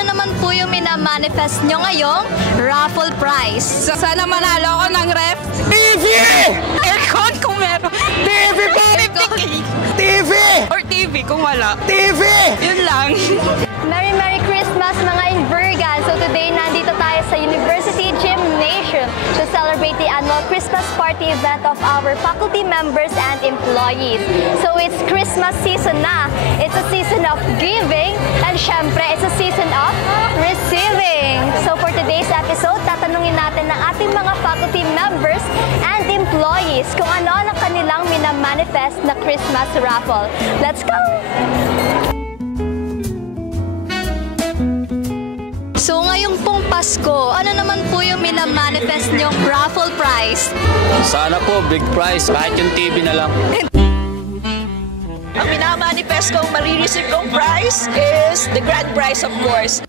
ano naman po yung minamanifest nyo ngayong raffle prize? Sana manalo ako ng ref. TV! Aircon kung meron. TV po! 50K. TV! Or TV kung wala. TV! Yun lang. Merry Christmas mga Invergan! So today, nandito tayo sa University Gymnasium to celebrate the annual Christmas party event of our faculty members and employees. So it's Christmas season na. It's a season of giving and syempre, it's a season of receiving. So for today's episode, tatanungin natin ng ating mga faculty members and employees kung ano ang kanilang minamanifest na Christmas raffle. Let's go! So ngayong pong Pasko, ano naman po yung minamanifest niyong raffle prize? Sana po, big prize, kahit yung TV na lang. Ang minamanifest kong marireceive kong prize is the grand prize, of course.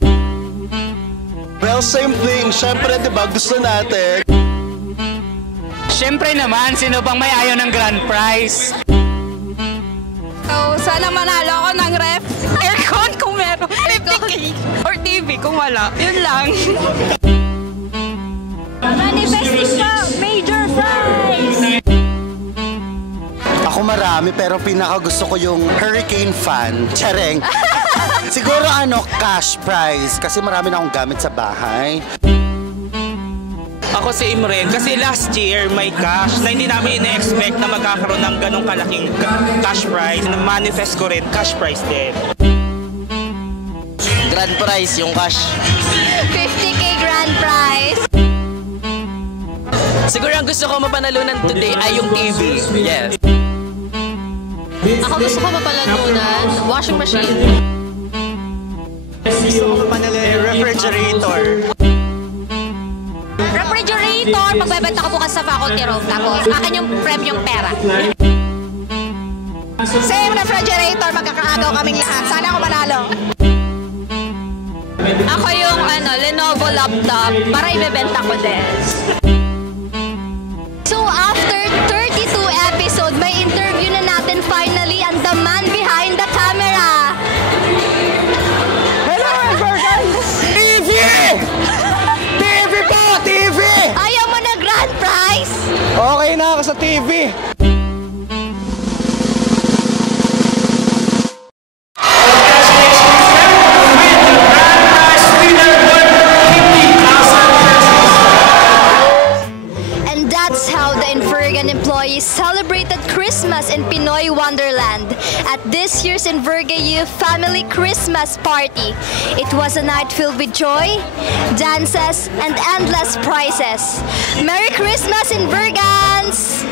Well, same thing. Siyempre, diba, gusto natin. Siyempre naman, sino bang may ayaw ng grand prize? So, sana manalo ako ng ref. Aircon kung meron. 50K. Or TV kung wala. Yun lang. Manifesting po, major prize! Ako marami, pero pinaka gusto ko yung hurricane fan. Tsareng. Siguro cash prize. Kasi marami na akong gamit sa bahay. Ako si Imren kasi last year may cash na hindi namin ina-expect na magkakaroon ng ganong kalaking cash prize. Na-manifest ko rin, cash prize din. Grand prize, yung cash. 50K grand prize! Siguro ang gusto ko mapanalunan today ay yung TV. Yes. Ako gusto ko mapalanunan, washing machine. Gusto ko mapanalunan refrigerator. Refrigerator, magbebenta ko bukas sa faculty room. Tapos, akin yung premium pera. Same refrigerator, magkakaagaw kaming lahat. Sana ako manalo. Ako yung Lenovo laptop para ibebenta ko din. So after 32 episode, may interview na natin finally ang the man behind the camera. Hello, Invergans! TV! TV po! TV! Ayaw mo na grand prize? Okay na ako sa TV. Employees celebrated Christmas in Pinoy Wonderland at this year's Inverga Family Christmas Party. It was a night filled with joy, dances, and endless prizes. Merry Christmas, Invergans!